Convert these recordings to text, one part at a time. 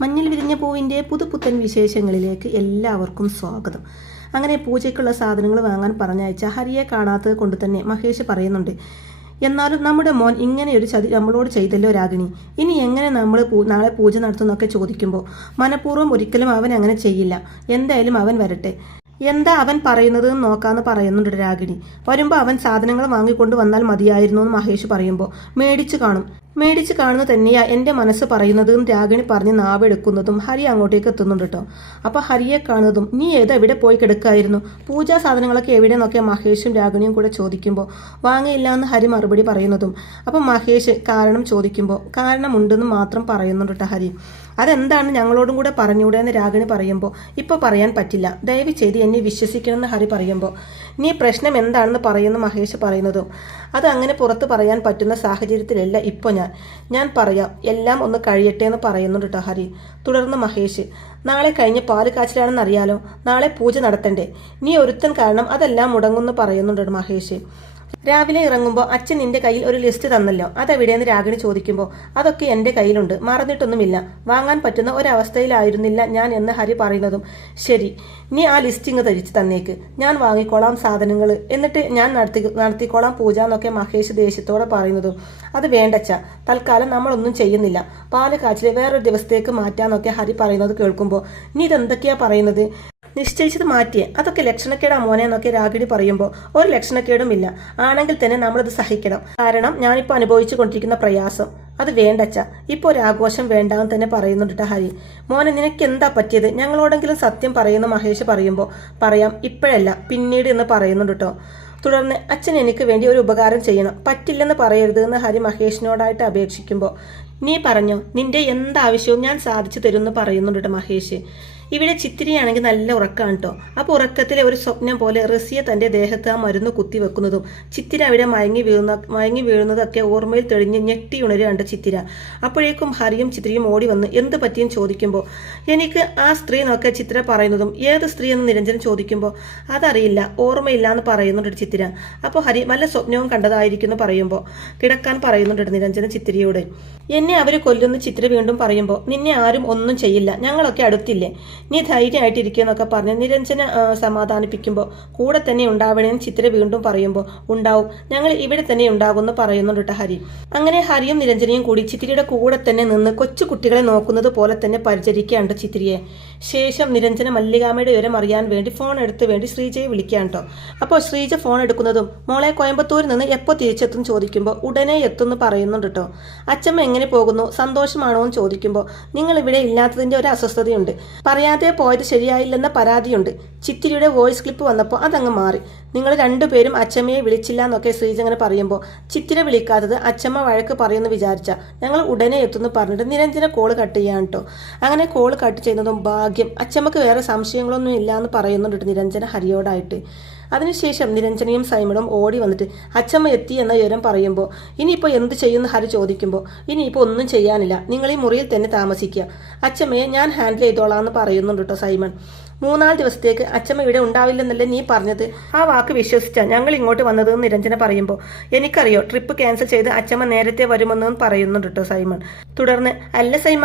മഞ്ഞൾ വിരിഞ്ഞ പൂവിൻ്റെ പുതുപുത്തൻ വിശേഷങ്ങളിലേക്ക് എല്ലാവർക്കും സ്വാഗതം. അങ്ങനെ പൂജയ്ക്കുള്ള സാധനങ്ങൾ വാങ്ങാൻ പറഞ്ഞയച്ച ഹരിയെ കാണാത്തത് കൊണ്ട് തന്നെ മഹേഷ് പറയുന്നുണ്ട്, എന്നാലും നമ്മുടെ മോൻ ഇങ്ങനെ ഒരു ചതി നമ്മളോട് ചെയ്തല്ലോ രാഗിണി, ഇനി എങ്ങനെ നമ്മൾ നാളെ പൂജ നടത്തുന്നൊക്കെ ചോദിക്കുമ്പോൾ മനഃപൂർവ്വം ഒരിക്കലും അവൻ അങ്ങനെ ചെയ്യില്ല, എന്തായാലും അവൻ വരട്ടെ, എന്താ അവൻ പറയുന്നത് നോക്കാന്ന് പറയുന്നുണ്ട് രാഗിണി. വരുമ്പോൾ അവൻ സാധനങ്ങൾ വാങ്ങിക്കൊണ്ട് വന്നാൽ മതിയായിരുന്നു എന്ന് മഹേഷ് പറയുമ്പോൾ മേടിച്ചു കാണുന്നത് തന്നെയാ എൻ്റെ മനസ്സ് പറയുന്നതും രാഗിണി പറഞ്ഞ് നാവെടുക്കുന്നതും ഹരി അങ്ങോട്ടേക്ക് എത്തുന്നുണ്ട് കേട്ടോ. അപ്പോൾ ഹരിയെ കാണുന്നതും നീ എവിടെ പോയി കിടക്കായിരുന്നു, പൂജാ സാധനങ്ങളൊക്കെ എവിടെ നോക്കിയ മഹേഷും രാഗിണിയും കൂടെ ചോദിക്കുമ്പോൾ വാങ്ങിയില്ല എന്ന് ഹരി മറുപടി പറയുന്നതും അപ്പം മഹേഷ് കാരണം ചോദിക്കുമ്പോൾ കാരണമുണ്ടെന്ന് മാത്രം പറയുന്നുണ്ട് കേട്ടോ ഹരി. അതെന്താണ് ഞങ്ങളോടും കൂടെ പറഞ്ഞൂടെ എന്ന് രാഗിണി പറയുമ്പോൾ ഇപ്പോൾ പറയാൻ പറ്റില്ല, ദയവ് ചെയ്ത് എന്നെ വിശ്വസിക്കണമെന്ന് ഹരി പറയുമ്പോൾ നീ പ്രശ്നം എന്താണെന്ന് പറയുന്നു മഹേഷ് പറയുന്നതും അത് അങ്ങനെ പുറത്ത് പറയാൻ പറ്റുന്ന സാഹചര്യത്തിലല്ല ഇപ്പോൾ ഞാൻ പറയാം, എല്ലാം ഒന്ന് കഴിയട്ടെ എന്ന് പറയുന്നുണ്ട് കേട്ടോ ഹരി. തുടർന്ന് മഹേഷ് നാളെ കഴിഞ്ഞ് പാല് കാച്ചിലാണെന്ന് അറിയാലോ, നാളെ പൂജ നടത്തണ്ടേ, നീ ഒരുത്തൻ കാരണം അതെല്ലാം മുടങ്ങുമെന്ന് പറയുന്നുണ്ട് മഹേഷ്. രാവിലെ ഇറങ്ങുമ്പോൾ അച്ഛൻ നിന്റെ കയ്യിൽ ഒരു ലിസ്റ്റ് തന്നല്ലോ, അതെവിടെയെന്ന് രാഗിണി ചോദിക്കുമ്പോൾ അതൊക്കെ എൻ്റെ കയ്യിലുണ്ട്, മറന്നിട്ടൊന്നുമില്ല, വാങ്ങാൻ പറ്റുന്ന ഒരവസ്ഥയിലായിരുന്നില്ല ഞാൻ എന്ന് ഹരി പറയുന്നതും ശരി, നീ ആ ലിസ്റ്റിങ് തിരിച്ച് തന്നേക്ക്, ഞാൻ വാങ്ങിക്കോളാം സാധനങ്ങൾ, എന്നിട്ട് ഞാൻ നടത്തിക്കോളാം പൂജ എന്നൊക്കെ മഹേഷ് ദേഷ്യത്തോടെ പറയുന്നതും അത് വേണ്ടച്ച, തൽക്കാലം നമ്മളൊന്നും ചെയ്യുന്നില്ല, പാല് കാച്ചില് വേറൊരു ദിവസത്തേക്ക് മാറ്റാന്നൊക്കെ ഹരി പറയുന്നത് കേൾക്കുമ്പോൾ നീ ഇതെന്തൊക്കെയാ പറയുന്നത്, നിശ്ചയിച്ചത് മാറ്റിയേ, അതൊക്കെ ലക്ഷണക്കേടാ മോനെ എന്നൊക്കെ രാഗിണി പറയുമ്പോൾ ഒരു ലക്ഷണക്കേടും ഇല്ല, ആണെങ്കിൽ തന്നെ നമ്മളത് സഹിക്കണം, കാരണം ഞാനിപ്പോൾ അനുഭവിച്ചു കൊണ്ടിരിക്കുന്ന പ്രയാസം, അത് വേണ്ടച്ച, ഇപ്പോൾ ഒരു ആഘോഷം വേണ്ടാന്ന് തന്നെ പറയുന്നുണ്ട് ഹരി. മോനെ നിനക്ക് എന്താ പറ്റിയത്, ഞങ്ങളോടെങ്കിലും സത്യം പറയുന്ന മഹേഷ് പറയുമ്പോൾ പറയാം, ഇപ്പോഴല്ല പിന്നീട് എന്ന് പറയുന്നുണ്ട് കേട്ടോ. തുടർന്ന് അച്ഛൻ എനിക്ക് വേണ്ടി ഒരു ഉപകാരം ചെയ്യണം, പറ്റില്ലെന്ന് പറയരുത് എന്ന് ഹരി മഹേഷിനോടായിട്ട് അപേക്ഷിക്കുമ്പോൾ നീ പറഞ്ഞോ, നിന്റെ എന്താവശ്യവും ഞാൻ സാധിച്ചു തരുമെന്ന് പറയുന്നുണ്ട് മഹേഷ്. ഇവിടെ ചിത്തിരിയാണെങ്കിൽ നല്ല ഉറക്കമാണ് കേട്ടോ. അപ്പോൾ ഉറക്കത്തിലെ ഒരു സ്വപ്നം പോലെ റസിയ തൻ്റെ ദേഹത്ത് ആ മരുന്ന് കുത്തി വെക്കുന്നതും ചിത്തിര അവിടെ മയങ്ങി വീഴുന്നതൊക്കെ ഓർമ്മയിൽ തെളിഞ്ഞ് ഞെട്ടി ഉണരുകയാണ് ചിത്തിര. അപ്പോഴേക്കും ഹരിയും ചിത്തിരിയും ഓടി വന്ന് എന്ത് പറ്റിയും ചോദിക്കുമ്പോൾ എനിക്ക് ആ സ്ത്രീ നോക്കെ ചിത്തിര പറയുന്നതും ഏത് സ്ത്രീ എന്ന് നിരഞ്ജൻ ചോദിക്കുമ്പോൾ അതറിയില്ല, ഓർമ്മയില്ല എന്ന് പറയുന്നുണ്ട് ചിത്തിര. അപ്പോൾ ഹരി വല്ല സ്വപ്നവും കണ്ടതായിരിക്കുന്നു പറയുമ്പോൾ കിടക്കാൻ പറയുന്നുണ്ട് നിരഞ്ജന ചിത്തിരിയോട്. എന്നെ അവർ കൊല്ലുന്ന ചിത്തിര വീണ്ടും പറയുമ്പോൾ നിന്നെ ആരും ഒന്നും ചെയ്യില്ല, ഞങ്ങളൊക്കെ അടുത്തില്ലേ, നീ ധൈര്യമായിട്ടിരിക്കുമെന്നൊക്കെ പറഞ്ഞ് നിരഞ്ജന സമാധാനിപ്പിക്കുമ്പോൾ കൂടെ തന്നെ ഉണ്ടാവണമെന്ന് ചിത്തിര വീണ്ടും പറയുമ്പോൾ ഉണ്ടാവും, ഞങ്ങൾ ഇവിടെ തന്നെ ഉണ്ടാകുമെന്ന് പറയുന്നുണ്ട് ഹരി. അങ്ങനെ ഹരിയും നിരഞ്ജനയും കൂടി ചിത്തിരിയുടെ കൂടെ തന്നെ നിന്ന് കൊച്ചു കുട്ടികളെ നോക്കുന്നത് പോലെ തന്നെ പരിചരിക്കുകയാണ് ചിത്തിരിയെ. ശേഷം നിരഞ്ജന മല്ലികാമയുടെ വിവരം അറിയാൻ വേണ്ടി ഫോൺ എടുത്ത് വേണ്ടി ശ്രീജയെ വിളിക്കാൻ കേട്ടോ. അപ്പോൾ ശ്രീജ ഫോൺ എടുക്കുന്നതും മോളെ കോയമ്പത്തൂരിൽ നിന്ന് എപ്പോൾ തിരിച്ചെത്തും ചോദിക്കുമ്പോൾ ഉടനെ എത്തുമെന്ന് പറയുന്നുണ്ട് കേട്ടോ. അച്ഛമ്മ എങ്ങനെ പോകുന്നു, സന്തോഷമാണോ എന്ന് ചോദിക്കുമ്പോൾ നിങ്ങൾ ഇവിടെ ഇല്ലാത്തതിൻ്റെ ഒരു അസ്വസ്ഥതയുണ്ട്, പറയാതെ പോയത് ശരിയായില്ലെന്ന പരാതിയുണ്ട്, ചിത്തിരിയുടെ വോയിസ് ക്ലിപ്പ് വന്നപ്പോൾ അതങ്ങ് മാറി, നിങ്ങൾ രണ്ടുപേരും അച്ഛമ്മയെ വിളിച്ചില്ല എന്നൊക്കെ ശ്രീജ അങ്ങനെ പറയുമ്പോൾ ചിത്തിര വിളിക്കാത്തത് അച്ഛമ്മ വഴക്ക് പറയുമെന്ന് വിചാരിച്ച ഞങ്ങൾ ഉടനെ എത്തുമെന്ന് പറഞ്ഞിട്ട് നിരഞ്ജന കോള് കട്ട് ചെയ്യാൻ കേട്ടോ. അങ്ങനെ കോള് കട്ട് ചെയ്യുന്നതും ഭാഗ്യം, അച്ഛമ്മക്ക് വേറെ സംശയങ്ങളൊന്നും ഇല്ല എന്ന് പറയുന്നുണ്ട് നിരഞ്ജന ഹരിയോടായിട്ട്. അതിനുശേഷം നിരഞ്ജനയും സൈമണും ഓടി വന്നിട്ട് അച്ഛമ്മ എത്തി എന്ന വിവരം പറയുമ്പോൾ ഇനിയിപ്പോൾ എന്ത് ചെയ്യുമെന്ന് ഹരി ചോദിക്കുമ്പോൾ ഇനിയിപ്പോൾ ഒന്നും ചെയ്യാനില്ല, നിങ്ങൾ ഈ മുറിയിൽ തന്നെ താമസിക്കുക, അച്ഛമ്മയെ ഞാൻ ഹാൻഡിൽ ചെയ്തോളാം എന്ന് പറയുന്നുണ്ട് കേട്ടോ സൈമൺ. 3-4 ദിവസത്തേക്ക് അച്ഛമ്മ ഇവിടെ ഉണ്ടാവില്ലെന്നല്ലേ നീ പറഞ്ഞത്, ആ വാക്ക് വിശ്വസിച്ചാ ഞങ്ങൾ ഇങ്ങോട്ട് വന്നതെന്ന് നിരഞ്ജന പറയുമ്പോൾ എനിക്കറിയോ ട്രിപ്പ് ക്യാൻസൽ ചെയ്ത് അച്ഛമ്മ നേരത്തെ വരുമെന്നും പറയുന്നുണ്ട് കേട്ടോ സൈമൺ. തുടർന്ന് അല്ല സൈമ,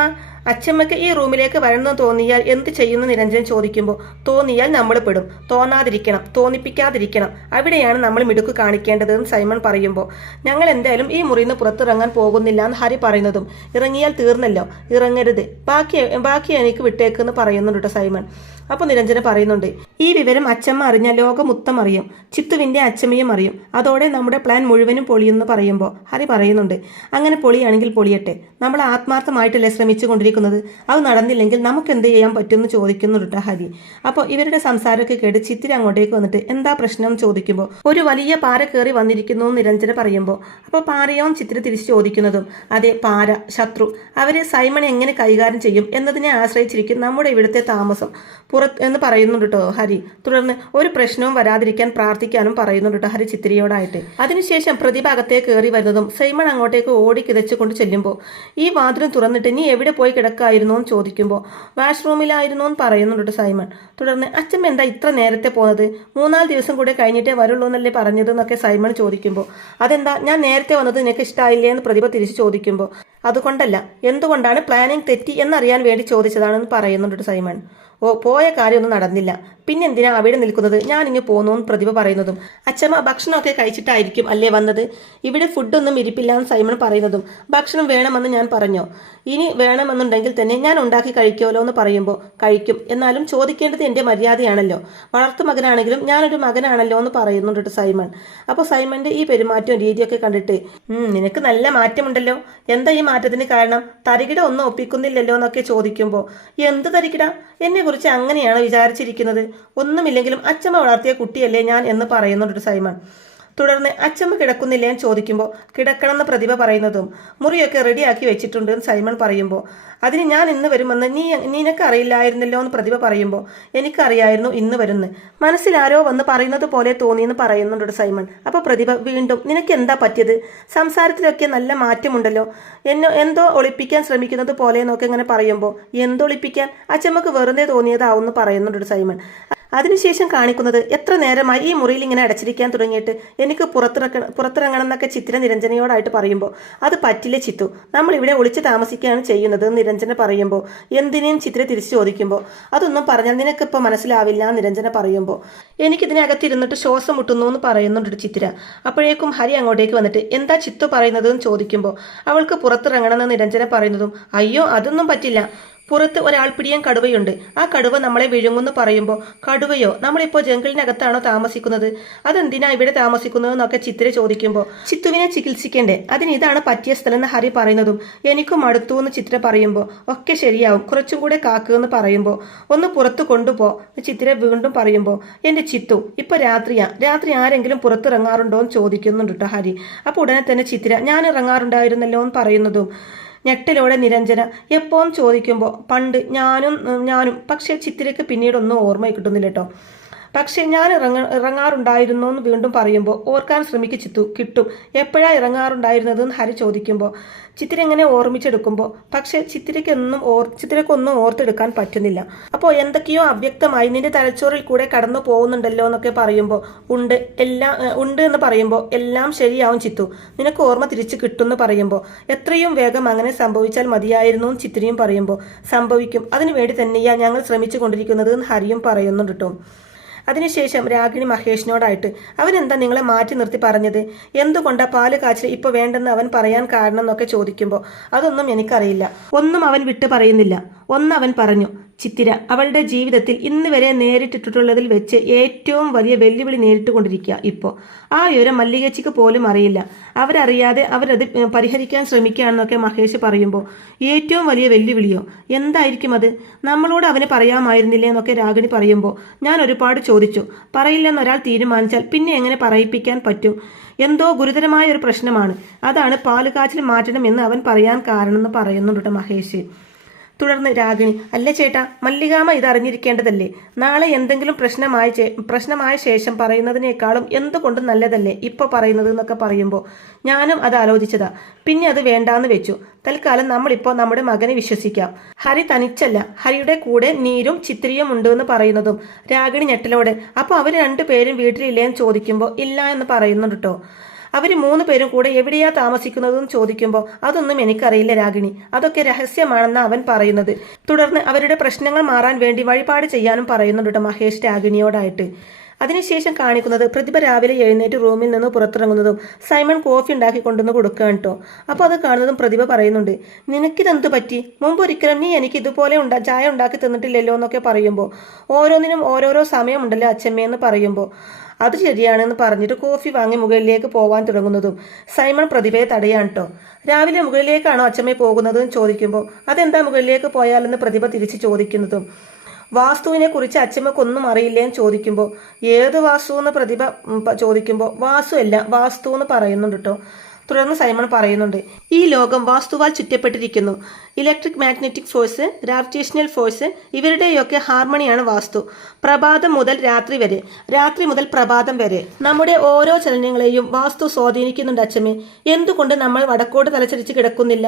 അച്ഛമ്മയ്ക്ക് ഈ റൂമിലേക്ക് വരണമെന്ന് തോന്നിയാൽ എന്ത് ചെയ്യുന്നു നിരഞ്ജൻ ചോദിക്കുമ്പോൾ തോന്നിയാൽ നമ്മൾ പെടും, തോന്നാതിരിക്കണം, തോന്നിപ്പിക്കാതിരിക്കണം, അവിടെയാണ് നമ്മൾ മിടുക്ക് കാണിക്കേണ്ടതെന്ന് സൈമൺ പറയുമ്പോൾ ഞങ്ങൾ എന്തായാലും ഈ മുറിയിൽ നിന്ന് പുറത്തിറങ്ങാൻ പോകുന്നില്ല എന്ന് ഹരി പറയുന്നതും ഇറങ്ങിയാൽ തീർന്നല്ലോ, ഇറങ്ങരുത്, ബാക്കി എനിക്ക് വിട്ടേക്കെന്ന് പറയുന്നുണ്ട് കേട്ടോ സൈമൺ. അപ്പോൾ നിരഞ്ജന പറയുന്നുണ്ട് ഈ വിവരം അച്ഛമ്മ അറിഞ്ഞാൽ ലോകം മൊത്തം അറിയും, ചിത്തുവിൻ്റെ അച്ഛമ്മയും അറിയും, അതോടെ നമ്മുടെ പ്ലാൻ മുഴുവനും പൊളിയെന്ന് പറയുമ്പോൾ ഹരി പറയുന്നുണ്ട് അങ്ങനെ പൊളിയാണെങ്കിൽ പൊളിയട്ടെ, നമ്മൾ ആത്മാർത്ഥമായിട്ടല്ലേ ശ്രമിച്ചു കൊണ്ടിരിക്കുന്നത്, അത് നടന്നില്ലെങ്കിൽ നമുക്ക് എന്ത് ചെയ്യാൻ പറ്റുമെന്ന് ചോദിക്കുന്നുണ്ട് ഹരി. അപ്പോൾ ഇവരുടെ സംസാരമൊക്കെ കേട്ട് ചിത്തിരി അങ്ങോട്ടേക്ക് വന്നിട്ട് എന്താ പ്രശ്നം ചോദിക്കുമ്പോൾ ഒരു വലിയ പാര കയറി വന്നിരിക്കുന്നു നിരഞ്ജന പറയുമ്പോൾ അപ്പോൾ പാരയോ ചിത്തിരി തിരിച്ചു ചോദിക്കുന്നതും അതെ പാര, ശത്രു, അവരെ സൈമൺ എങ്ങനെ കൈകാര്യം ചെയ്യും എന്നതിനെ ആശ്രയിച്ചിരിക്കും നമ്മുടെ ഇവിടുത്തെ താമസം എന്ന് പറയുന്നുണ്ട് കേട്ടോ ഹരി. തുടർന്ന് ഒരു പ്രശ്നവും വരാതിരിക്കാൻ പ്രാർത്ഥിക്കാനും പറയുന്നുണ്ട് കേട്ടോ ഹരി ചിത്തിരിയോടായിട്ട്. അതിനുശേഷം പ്രതിഭ അകത്തേക്ക് കയറി വരുന്നതും സൈമൺ അങ്ങോട്ടേക്ക് ഓടി കിതച്ചുകൊണ്ട് ചെല്ലുമ്പോൾ ഈ വാതിലും തുറന്നിട്ട് നീ എവിടെ പോയി കിടക്കായിരുന്നു എന്ന് ചോദിക്കുമ്പോൾ വാഷ്റൂമിലായിരുന്നു എന്ന് പറയുന്നുണ്ട് സൈമൺ. തുടർന്ന് അച്ഛമ്മ എന്താ ഇത്ര നേരത്തെ പോകുന്നത്, 3-4 ദിവസം കൂടെ കഴിഞ്ഞിട്ടേ വരുള്ളൂ എന്നല്ലേ പറഞ്ഞത് എന്നൊക്കെ സൈമൺ ചോദിക്കുമ്പോൾ അതെന്താ ഞാൻ നേരത്തെ വന്നത് നിനക്ക് ഇഷ്ടമായില്ലേ എന്ന് പ്രതിഭ തിരിച്ചു ചോദിക്കുമ്പോൾ അതുകൊണ്ടല്ല, എന്തുകൊണ്ടാണ് പ്ലാനിങ് തെറ്റി എന്നറിയാൻ വേണ്ടി ചോദിച്ചതാണെന്ന് പറയുന്നുണ്ട് സൈമൺ. ഓ, പോയ കാര്യമൊന്നും നടന്നില്ല, പിന്നെന്തിനാ അവിടെ നിൽക്കുന്നത്, ഞാൻ ഇങ്ങ് പോന്നു എന്ന് പ്രതിഭ പറയുന്നതും അച്ഛമ്മ ഭക്ഷണമൊക്കെ കഴിച്ചിട്ടായിരിക്കും അല്ലേ വന്നത്, ഇവിടെ ഫുഡൊന്നും ഇരിപ്പില്ല എന്ന് സൈമൺ പറയുന്നതും ഭക്ഷണം വേണമെന്ന് ഞാൻ പറഞ്ഞോ, ഇനി വേണമെന്നുണ്ടെങ്കിൽ തന്നെ ഞാൻ ഉണ്ടാക്കി കഴിക്കുമല്ലോ എന്ന് പറയുമ്പോൾ കഴിക്കും, എന്നാലും ചോദിക്കേണ്ടത് എൻ്റെ മര്യാദയാണല്ലോ, വളർത്തു മകനാണെങ്കിലും ഞാനൊരു മകനാണല്ലോ എന്ന് പറയുന്നുണ്ട് സൈമൺ. അപ്പോൾ സൈമന്റെ ഈ പെരുമാറ്റവും രീതിയൊക്കെ കണ്ടിട്ട് നിനക്ക് നല്ല മാറ്റമുണ്ടല്ലോ, എന്താ ഈ മാറ്റത്തിന് കാരണം, തരികിട ഒന്നും ഒപ്പിക്കുന്നില്ലല്ലോ എന്നൊക്കെ ചോദിക്കുമ്പോൾ എന്ത് തരികിട, എന്നെ കുറിച്ച് അങ്ങനെയാണ് വിചാരിച്ചിരിക്കുന്നത്, ഒന്നുമില്ലെങ്കിലും അച്ഛമ്മ വളർത്തിയ കുട്ടിയല്ലേ ഞാൻ എന്ന് പറയുന്നുണ്ട് സൈമൺ. തുടർന്ന് അച്ഛമ്മ കിടക്കുന്നില്ലേ എന്ന് ചോദിക്കുമ്പോൾ കിടക്കണമെന്ന് പ്രതിഭ പറയുന്നതും മുറിയൊക്കെ റെഡിയാക്കി വെച്ചിട്ടുണ്ട് എന്ന് സൈമൺ പറയുമ്പോൾ അതിന് ഞാൻ ഇന്ന് വരുമെന്ന് നിനക്ക് അറിയില്ലായിരുന്നല്ലോ എന്ന് പ്രതിഭ പറയുമ്പോൾ എനിക്കറിയായിരുന്നു ഇന്ന് വരുന്ന്, മനസ്സിലാരോ വന്ന് പറയുന്നത് പോലെ തോന്നിയെന്ന് പറയുന്നുണ്ട് സൈമൺ. അപ്പോൾ പ്രതിഭ വീണ്ടും നിനക്ക് എന്താ പറ്റിയത്, സംസാരത്തിലൊക്കെ നല്ല മാറ്റമുണ്ടല്ലോ, എന്തോ ഒളിപ്പിക്കാൻ ശ്രമിക്കുന്നത് പോലെ എന്നൊക്കെ ഇങ്ങനെ പറയുമ്പോൾ എന്തൊളിപ്പിക്കാൻ, അച്ഛമ്മക്ക് വെറുതെ തോന്നിയതാവുമെന്ന് പറയുന്നുണ്ട് സൈമൺ. അതിനുശേഷം കാണിക്കുന്നത് എത്ര നേരമായി ഈ മുറിയിൽ ഇങ്ങനെ അടച്ചിരിക്കാൻ തുടങ്ങിയിട്ട്, എനിക്ക് പുറത്തിറങ്ങണം എന്നൊക്കെ ചിത്ര നിരഞ്ജനയോടായിട്ട് പറയുമ്പോൾ അത് പറ്റില്ല ചിത്തു, നമ്മൾ ഇവിടെ ഒളിച്ച് താമസിക്കുകയാണ് ചെയ്യുന്നത് നിരഞ്ജന പറയുമ്പോൾ എന്തിനേയും ചിത്ര തിരിച്ചു ചോദിക്കുമ്പോൾ അതൊന്നും പറഞ്ഞാൽ നിനക്കിപ്പോൾ മനസ്സിലാവില്ല നിരഞ്ജന പറയുമ്പോൾ എനിക്കിതിനകത്തിരുന്നിട്ട് ശ്വാസം മുട്ടുന്നു എന്ന് പറയുന്നുണ്ട് ചിത്ര. അപ്പോഴേക്കും ഹരി അങ്ങോട്ടേക്ക് വന്നിട്ട് എന്താ ചിത്തു പറയുന്നത് എന്ന് ചോദിക്കുമ്പോൾ അവൾക്ക് പുറത്തിറങ്ങണമെന്ന് നിരഞ്ജന പറയുന്നതും അയ്യോ അതൊന്നും പറ്റില്ല, പുറത്ത് ഒരാൾ പിടിയാൻ കടുവയുണ്ട്, ആ കടുവ നമ്മളെ വിഴുങ്ങുന്നു പറയുമ്പോൾ കടുവയോ, നമ്മളിപ്പോൾ ജംഗിളിനകത്താണോ താമസിക്കുന്നത്, അതെന്തിനാ ഇവിടെ താമസിക്കുന്നത് എന്നൊക്കെ ചിത്ര ചോദിക്കുമ്പോൾ ചിത്തുവിനെ ചികിത്സിക്കേണ്ടേ, അതിന് ഇതാണ് പറ്റിയ സ്ഥലം എന്ന് ഹരി പറയുന്നതും എനിക്കും അടുത്തു എന്ന് ചിത്ര പറയുമ്പോൾ ഒക്കെ ശരിയാവും, കുറച്ചും കൂടെ കാക്കുമെന്ന് പറയുമ്പോൾ ഒന്ന് പുറത്ത് കൊണ്ടുപോ ചിത്ര വീണ്ടും പറയുമ്പോൾ എൻ്റെ ചിത്തു ഇപ്പോൾ രാത്രി ആരെങ്കിലും പുറത്തിറങ്ങാറുണ്ടോ എന്ന് ചോദിക്കുന്നുണ്ട് കേട്ടോ ഹരി. അപ്പോൾ ഉടനെ തന്നെ ചിത്ര ഞാൻ ഇറങ്ങാറുണ്ടായിരുന്നല്ലോ എന്ന് പറയുന്നതും ഞെട്ടലോടെ നിരഞ്ജന എപ്പോഴും ചോദിക്കുമ്പോൾ പണ്ട് ഞാനും പക്ഷേ ചിത്രയ്ക്ക് പിന്നീടൊന്നും ഓർമ്മ കിട്ടുന്നില്ല കേട്ടോ, പക്ഷെ ഞാൻ ഇറങ്ങാറുണ്ടായിരുന്നു എന്ന് വീണ്ടും പറയുമ്പോൾ ഓർക്കാൻ ചിത്തു കിട്ടും, എപ്പോഴാണ് ഇറങ്ങാറുണ്ടായിരുന്നതെന്ന് ഹരി ചോദിക്കുമ്പോൾ ചിത്ര എങ്ങനെ ഓർമ്മിച്ചെടുക്കുമ്പോൾ പക്ഷെ ചിത്രയ്ക്കൊന്നും ഓർത്തെടുക്കാൻ പറ്റുന്നില്ല. അപ്പോൾ എന്തൊക്കെയോ അവ്യക്തമായി നിന്റെ തലച്ചോറിൽ കൂടെ കടന്നു പോകുന്നുണ്ടല്ലോ എന്നൊക്കെ പറയുമ്പോൾ ഉണ്ട് എന്ന് പറയുമ്പോൾ എല്ലാം ശരിയാവും ചിത്തു, നിനക്ക് ഓർമ്മ തിരിച്ചു കിട്ടുമെന്ന് പറയുമ്പോൾ എത്രയും വേഗം അങ്ങനെ സംഭവിച്ചാൽ മതിയായിരുന്നു എന്ന് ചിത്രയും പറയുമ്പോൾ സംഭവിക്കും, അതിനുവേണ്ടി തന്നെയാ ഞങ്ങൾ ശ്രമിച്ചു കൊണ്ടിരിക്കുന്നത് എന്ന് ഹരിയും പറയുന്നുണ്ട് കേട്ടോ. അതിനുശേഷം രാഗിണി മഹേഷിനോടായിട്ട് അവനെന്താ നിങ്ങളെ മാറ്റി നിർത്തി പറഞ്ഞത്, എന്തുകൊണ്ടാ പാല് കാച്ചിൽ ഇപ്പോൾ വേണ്ടെന്ന് അവൻ പറയാൻ കാരണം എന്നൊക്കെ ചോദിക്കുമ്പോൾ അതൊന്നും എനിക്കറിയില്ല, ഒന്നും അവൻ വിട്ടു പറയുന്നില്ല, അവൻ പറഞ്ഞു ചിത്തിര അവളുടെ ജീവിതത്തിൽ ഇന്ന് വരെ നേരിട്ടിട്ടുള്ളതിൽ വെച്ച് ഏറ്റവും വലിയ വെല്ലുവിളി നേരിട്ടുകൊണ്ടിരിക്കുക ഇപ്പോൾ, ആ വിവരം മല്ലികച്ചിക്ക് പോലും അറിയില്ല, അവരറിയാതെ അവരത് പരിഹരിക്കാൻ ശ്രമിക്കുകയാണെന്നൊക്കെ മഹേഷ് പറയുമ്പോൾ ഏറ്റവും വലിയ വെല്ലുവിളിയോ, എന്തായിരിക്കും അത്, നമ്മളോട് അവന് പറയാമായിരുന്നില്ലേ എന്നൊക്കെ രാഗിണി പറയുമ്പോൾ ഞാൻ ഒരുപാട് ചോദിച്ചു, പറയില്ലെന്നൊരാൾ തീരുമാനിച്ചാൽ പിന്നെ എങ്ങനെ പറയിപ്പിക്കാൻ പറ്റും, എന്തോ ഗുരുതരമായ ഒരു പ്രശ്നമാണ്, അതാണ് പാലുകാച്ചിൽ മാറ്റണം എന്ന് അവൻ പറയാൻ കാരണമെന്ന് പറയുന്നുണ്ട് മഹേഷ്. തുടർന്ന് രാഗിണി അല്ല ചേട്ടാ, മല്ലികാമ ഇത് അറിഞ്ഞിരിക്കേണ്ടതല്ലേ, നാളെ എന്തെങ്കിലും പ്രശ്നമായ ശേഷം പറയുന്നതിനേക്കാളും എന്തുകൊണ്ടും നല്ലതല്ലേ ഇപ്പോൾ പറയുന്നത് എന്നൊക്കെ പറയുമ്പോൾ ഞാനും അത് ആലോചിച്ചതാ, പിന്നെ അത് വേണ്ടാന്ന് വെച്ചു, തൽക്കാലം നമ്മളിപ്പോൾ നമ്മുടെ മകനെ വിശ്വസിക്കാം, ഹരി തനിച്ചല്ല, ഹരിയുടെ കൂടെ നീരും ചിത്രിയും ഉണ്ട് എന്ന് പറയുന്നതും രാഗിണി ഞെട്ടലോടെ അപ്പോൾ അവർ രണ്ടുപേരും വീട്ടിലില്ലേ എന്ന് ചോദിക്കുമ്പോൾ ഇല്ല എന്ന് പറയുന്നുണ്ട് കേട്ടോ. അവർ 3 പേരും കൂടെ എവിടെയാ താമസിക്കുന്നതെന്ന് ചോദിക്കുമ്പോൾ അതൊന്നും എനിക്കറിയില്ല രാഗിണി, അതൊക്കെ രഹസ്യമാണെന്ന് അവൻ പറയുന്നത്. തുടർന്ന് അവരുടെ പ്രശ്നങ്ങൾ മാറാൻ വേണ്ടി വഴിപാട് ചെയ്യാനും പറയുന്നുണ്ട് മഹേഷ് രാഗിണിയോടായിട്ട്. അതിനുശേഷം കാണിക്കുന്നത് പ്രതിഭ രാവിലെ എഴുന്നേറ്റ് റൂമിൽ നിന്ന് പുറത്തിറങ്ങുന്നതും സൈമൺ കോഫി ഉണ്ടാക്കി കൊണ്ടുവന്ന് കൊടുക്കുകയാണ് കേട്ടോ. അപ്പോൾ അത് കാണുന്നതും പ്രതിഭ പറയുന്നുണ്ട് നിനക്കിതെന്ത് പറ്റി, മുമ്പ് ഒരിക്കലും നീ എനിക്ക് ഇതുപോലെ ചായ ഉണ്ടാക്കി തന്നിട്ടില്ലല്ലോ എന്നൊക്കെ പറയുമ്പോൾ ഓരോന്നിനും ഓരോരോ സമയമുണ്ടല്ലോ അച്ഛമ്മയെന്ന് പറയുമ്പോൾ അത് ശരിയാണെന്ന് പറഞ്ഞിട്ട് കോഫി വാങ്ങി മുകളിലേക്ക് പോകാൻ തുടങ്ങുന്നതും സൈമൺ പ്രതിഭയെ തടയാണ് കേട്ടോ. രാവിലെ മുകളിലേക്കാണോ അച്ഛമ്മ പോകുന്നതെന്ന് ചോദിക്കുമ്പോൾ അതെന്താ മുകളിലേക്ക് പോയാലെന്ന് പ്രതിഭ തിരിച്ച് ചോദിക്കുന്നതും വാസ്തുവിനെ കുറിച്ച് അച്ഛമ്മക്കൊന്നും അറിയില്ലേന്ന് ചോദിക്കുമ്പോൾ ഏത് വാസ്തു എന്ന് പ്രതിഭ ചോദിക്കുമ്പോൾ വാസു അല്ല വാസ്തു എന്ന് പറയുന്നുണ്ട് കേട്ടോ. തുടർന്ന് സൈമൺ പറയുന്നുണ്ട് ഈ ലോകം വാസ്തുവാൽ ചുറ്റപ്പെട്ടിരിക്കുന്നു, electric magnetic force, gravitational force ഇവരുടെയൊക്കെ ഹാർമണിയാണ് വാസ്തു, പ്രഭാതം മുതൽ രാത്രി വരെ, രാത്രി മുതൽ പ്രഭാതം വരെ നമ്മുടെ ഓരോ ചലനങ്ങളെയും വാസ്തു സ്വാധീനിക്കുന്നുണ്ട് അച്ഛമ്മേ, എന്തുകൊണ്ട് നമ്മൾ വടക്കോട്ട് തലച്ചരിച്ച് കിടക്കുന്നില്ല,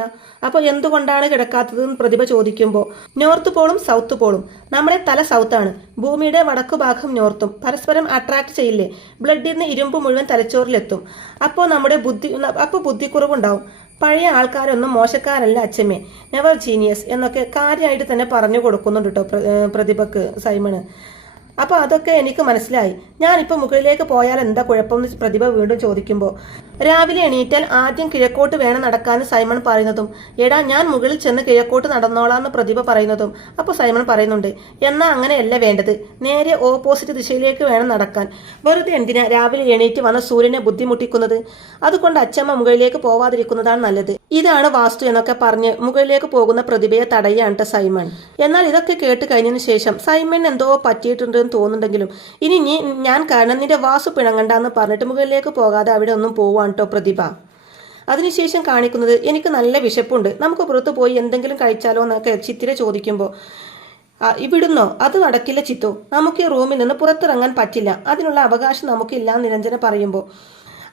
അപ്പോൾ എന്തുകൊണ്ടാണ് കിടക്കാത്തതെന്ന് പ്രതിഭ ചോദിക്കുമ്പോൾ നോർത്ത് പോളും സൗത്ത് പോളും, നമ്മുടെ തല സൗത്താണ്, ഭൂമിയുടെ വടക്കു ഭാഗം നോർത്തും പരസ്പരം അട്രാക്ട് ചെയ്യില്ലേ, ബ്ലഡിൽ നിന്ന് ഇരുമ്പ് മുഴുവൻ തലച്ചോറിലെത്തും, അപ്പോൾ ബുദ്ധിക്കുറവുണ്ടാവും, പഴയ ആൾക്കാരൊന്നും മോശക്കാരല്ല അച്ഛമ്മേ, നെവർ ജീനിയസ് എന്നൊക്കെ കാര്യമായിട്ട് തന്നെ പറഞ്ഞു കൊടുക്കുന്നുണ്ട് കേട്ടോ പ്രതിഭക്ക് സൈമണ്. അപ്പോൾ അതൊക്കെ എനിക്ക് മനസ്സിലായി. ഞാനിപ്പോൾ മുകളിലേക്ക് പോയാൽ എന്താ കുഴപ്പമെന്ന് പ്രതിഭ വീണ്ടും ചോദിക്കുമ്പോൾ, രാവിലെ എണീറ്റാൽ ആദ്യം കിഴക്കോട്ട് വേണം നടക്കാമെന്ന് സൈമൺ പറയുന്നതും, എടാ ഞാൻ മുകളിൽ ചെന്ന് കിഴക്കോട്ട് നടന്നോളാന്ന് പ്രതിഭ പറയുന്നതും, അപ്പോൾ സൈമൺ പറയുന്നുണ്ട്, എന്നാൽ അങ്ങനെയല്ല വേണ്ടത്, നേരെ ഓപ്പോസിറ്റ് ദിശയിലേക്ക് വേണം നടക്കാൻ. വെറുതെ എന്തിനാ രാവിലെ എണീറ്റ് വന്ന സൂര്യനെ ബുദ്ധിമുട്ടിക്കുന്നത്? അതുകൊണ്ട് അച്ഛമ്മ മുകളിലേക്ക് പോവാതിരിക്കുന്നതാണ് നല്ലത്. ഇതാണ് വാസ്തു എന്നൊക്കെ പറഞ്ഞ് മുകളിലേക്ക് പോകുന്ന പ്രതിഭയെ തടയാണ് സൈമൺ. എന്നാൽ ഇതൊക്കെ കേട്ട് കഴിഞ്ഞതിന് ശേഷം സൈമൺ എന്തോ പറ്റിയിട്ടുണ്ടെന്ന് തോന്നുന്നുണ്ടെങ്കിലും ഇനി ഞാൻ കാരണം നിന്റെ വാസു പിണങ്ങണ്ടെന്ന് പറഞ്ഞിട്ട് മുകളിലേക്ക് പോകാതെ അവിടെ ഒന്നും പോവാണ് കേട്ടോ പ്രതിഭ. അതിനുശേഷം കാണിക്കുന്നത്, എനിക്ക് നല്ല വിശപ്പുണ്ട്, നമുക്ക് പുറത്തു പോയി എന്തെങ്കിലും കഴിച്ചാലോ എന്നൊക്കെ ചിത്തിര ചോദിക്കുമ്പോൾ, ഇവിടുന്നോ? അത് നടക്കില്ല ചിത്തു, നമുക്ക് ഈ റൂമിൽ നിന്ന് പുറത്തിറങ്ങാൻ പറ്റില്ല, അതിനുള്ള അവകാശം നമുക്കില്ല നിരഞ്ജന പറയുമ്പോൾ,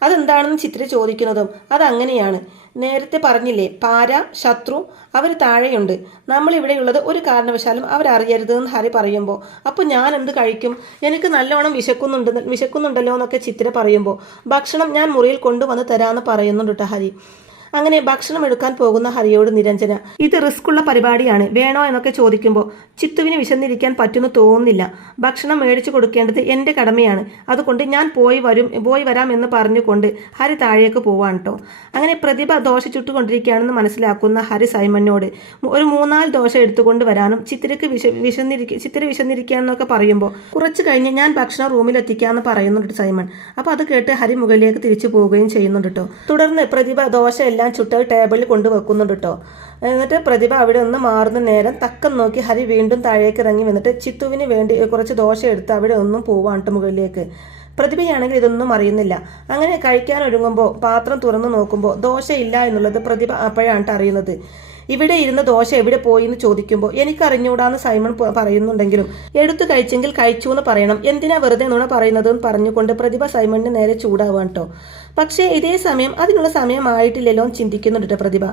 അതെന്താണെന്ന് ചിത്ര ചോദിക്കുന്നതും, അതങ്ങനെയാണ്, നേരത്തെ പറഞ്ഞില്ലേ പാര ശത്രു അവർ താഴെയുണ്ട്, നമ്മളിവിടെയുള്ളത് ഒരു കാരണവശാലും അവരറിയരുതെന്ന് ഹരി പറയുമ്പോൾ, അപ്പോൾ ഞാൻ എന്ത് കഴിക്കും, എനിക്ക് നല്ലോണം വിശക്കുന്നുണ്ടല്ലോ എന്നൊക്കെ ചിത്ര പറയുമ്പോൾ, ഭക്ഷണം ഞാൻ മുറിയിൽ കൊണ്ടുവന്ന് തരാമെന്ന് പറയുന്നുണ്ട് കേട്ടോ ഹരി. അങ്ങനെ ഭക്ഷണം എടുക്കാൻ പോകുന്ന ഹരിയോട് നിരഞ്ജന, ഇത് റിസ്ക് ഉള്ള പരിപാടിയാണ്, വേണോ എന്നൊക്കെ ചോദിക്കുമ്പോൾ, ചിത്തുവിന് വിശന്നിരിക്കാൻ പറ്റുമെന്ന് തോന്നുന്നില്ല, ഭക്ഷണം മേടിച്ചു കൊടുക്കേണ്ടത് എൻ്റെ കടമയാണ്, അതുകൊണ്ട് ഞാൻ പോയി വരാം എന്ന് പറഞ്ഞുകൊണ്ട് ഹരി താഴേക്ക് പോവാണ് കേട്ടോ. അങ്ങനെ പ്രതിഭ ദോശ ചുട്ടുകൊണ്ടിരിക്കുകയാണെന്ന് മനസ്സിലാക്കുന്ന ഹരി സൈമനോട് ഒരു 3-4 ദോശ എടുത്തുകൊണ്ട് വരാനും ചിത്ര വിശന്നിരിക്കുകയാണെന്നൊക്കെ പറയുമ്പോൾ, കുറച്ച് കഴിഞ്ഞ് ഞാൻ ഭക്ഷണം റൂമിലെത്തിക്കാമെന്ന് പറയുന്നുണ്ട് സൈമൺ. അപ്പോൾ അത് കേട്ട് ഹരി മുകളിലേക്ക് തിരിച്ചു പോവുകയും ചെയ്യുന്നുണ്ട് കേട്ടോ. തുടർന്ന് പ്രതിഭ ദോശ എല്ലാം ചുട്ട് ടേബിളിൽ കൊണ്ടുവെക്കുന്നുണ്ട് കേട്ടോ. എന്നിട്ട് പ്രതിഭ അവിടെ നിന്ന് മാറുന്ന നേരം തക്കം നോക്കി ഹരി വീണ്ടും താഴേക്ക് ഇറങ്ങി വന്നിട്ട് ചിത്തുവിന് വേണ്ടി കുറച്ച് ദോശ എടുത്ത് അവിടെ ഒന്നും പോവാണ് മുകളിലേക്ക്. പ്രതിഭയാണെങ്കിൽ ഇതൊന്നും അറിയുന്നില്ല. അങ്ങനെ കഴിക്കാൻ ഒരുങ്ങുമ്പോൾ പാത്രം തുറന്നു നോക്കുമ്പോൾ ദോശയില്ല എന്നുള്ളത് പ്രതിഭ അപ്പോഴാണ് അറിയുന്നത്. ഇവിടെ ഇരുന്ന ദോശ എവിടെ പോയി എന്ന് ചോദിക്കുമ്പോൾ, എനിക്കറിഞ്ഞൂടാന്ന് സൈമൺ പറയുന്നുണ്ടെങ്കിലും എടുത്തു കഴിച്ചെങ്കിൽ കഴിച്ചു എന്ന് പറയണം, എന്തിനാ വെറുതെ നുണ പറയുന്നതെന്ന് പറഞ്ഞുകൊണ്ട് പ്രതിഭ സൈമണിന് നേരെ ചൂടാവാൻ കേട്ടോ. പക്ഷേ ഇതേ സമയം അതിനുള്ള സമയമായിട്ടില്ലല്ലോ എന്ന് ചിന്തിക്കുന്നുണ്ട് പ്രതിഭ.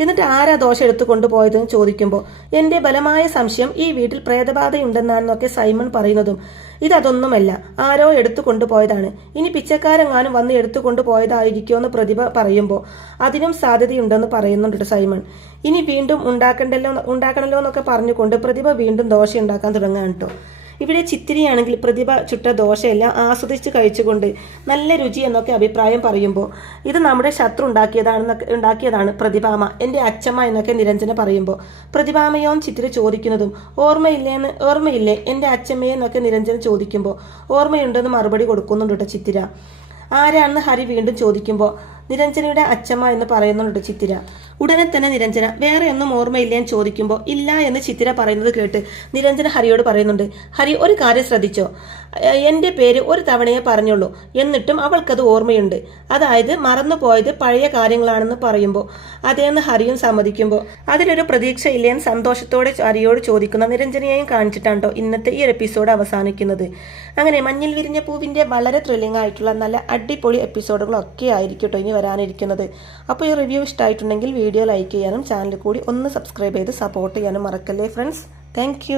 എന്നിട്ട് ആരാ ദോശ എടുത്തു കൊണ്ടുപോയതെന്ന് ചോദിക്കുമ്പോൾ, എൻ്റെ ബലമായ സംശയം ഈ വീട്ടിൽ പ്രേതബാധയുണ്ടെന്നാണെന്നൊക്കെ സൈമൺ പറയുന്നതും, ഇതൊന്നുമല്ല, ആരോ എടുത്തു കൊണ്ടുപോയതാണ്, ഇനി പിച്ചക്കാരെങ്ങാനും വന്ന് എടുത്തു കൊണ്ടുപോയതായിരിക്കുമോ എന്ന് പ്രതിഭ പറയുമ്പോൾ, അതിനും സാധ്യതയുണ്ടെന്ന് പറയുന്നുണ്ട് സൈമൺ. ഇനി വീണ്ടും ഉണ്ടാക്കണമല്ലോ എന്നൊക്കെ പറഞ്ഞുകൊണ്ട് പ്രതിഭ വീണ്ടും ദോശ ഉണ്ടാക്കാൻ തുടങ്ങുകയാണ് കേട്ടോ. ഇവിടെ ചിത്തിരിയാണെങ്കിൽ പ്രതിഭ ചുട്ട ദോശയെല്ലാം ആസ്വദിച്ച് കഴിച്ചുകൊണ്ട് നല്ല രുചി എന്നൊക്കെ അഭിപ്രായം പറയുമ്പോൾ, ഇത് നമ്മുടെ ശത്രു ഉണ്ടാക്കിയതാണ് പ്രതിഭാമ, എൻ്റെ അച്ഛമ്മ എന്നൊക്കെ നിരഞ്ജന പറയുമ്പോൾ, പ്രതിഭാമയോ ചിത്തിര ചോദിക്കുന്നതും, ഓർമ്മയില്ലേ എൻ്റെ അച്ഛമ്മയെ എന്നൊക്കെ നിരഞ്ജന ചോദിക്കുമ്പോൾ, ഓർമ്മയുണ്ടെന്ന് മറുപടി കൊടുക്കുന്നുണ്ട് കേട്ടോ ചിത്തിര. ആരാണെന്ന് ഹരി വീണ്ടും ചോദിക്കുമ്പോൾ, നിരഞ്ജനയുടെ അച്ഛമ്മ എന്ന് പറയുന്നുണ്ട് ചിത്തിര. ഉടനെ തന്നെ നിരഞ്ജന വേറെ ഒന്നും ഓർമ്മയില്ല എന്ന് ചോദിക്കുമ്പോൾ, ഇല്ല എന്ന് ചിത്തിര പറയുന്നത് കേട്ട് നിരഞ്ജന ഹരിയോട് പറയുന്നുണ്ട്, ഹരി ഒരു കാര്യം ശ്രദ്ധിച്ചോ, എൻ്റെ പേര് ഒരു തവണയെ പറഞ്ഞുള്ളൂ, എന്നിട്ടും അവൾക്കത് ഓർമ്മയുണ്ട്, അതായത് മറന്നുപോയത് പഴയ കാര്യങ്ങളാണെന്ന് പറയുമ്പോൾ അതേന്ന് ഹരിയും സമ്മതിക്കുമ്പോൾ അതിലൊരു പ്രതീക്ഷ ഇല്ലേന്ന് സന്തോഷത്തോടെ ഹരിയോട് ചോദിക്കുന്ന നിരഞ്ജനയെയും കാണിച്ചിട്ടാണ് ഇന്നത്തെ ഈ ഒരു എപ്പിസോഡ് അവസാനിക്കുന്നത്. അങ്ങനെ മഞ്ഞിൽ വിരിഞ്ഞ പൂവിൻ്റെ വളരെ ത്രില്ലിംഗ് ആയിട്ടുള്ള നല്ല അടിപൊളി എപ്പിസോഡുകളൊക്കെ ആയിരിക്കും കേട്ടോ ഇനി വരാനിരിക്കുന്നത്. അപ്പോൾ ഈ റിവ്യൂ ഇഷ്ടമായിട്ടുണ്ടെങ്കിൽ വീഡിയോ ലൈക്ക് ചെയ്യാനും ചാനൽ കൂടി ഒന്ന് സബ്സ്ക്രൈബ് ചെയ്ത് സപ്പോർട്ട് ചെയ്യാനും മറക്കല്ലേ ഫ്രണ്ട്സ്. താങ്ക്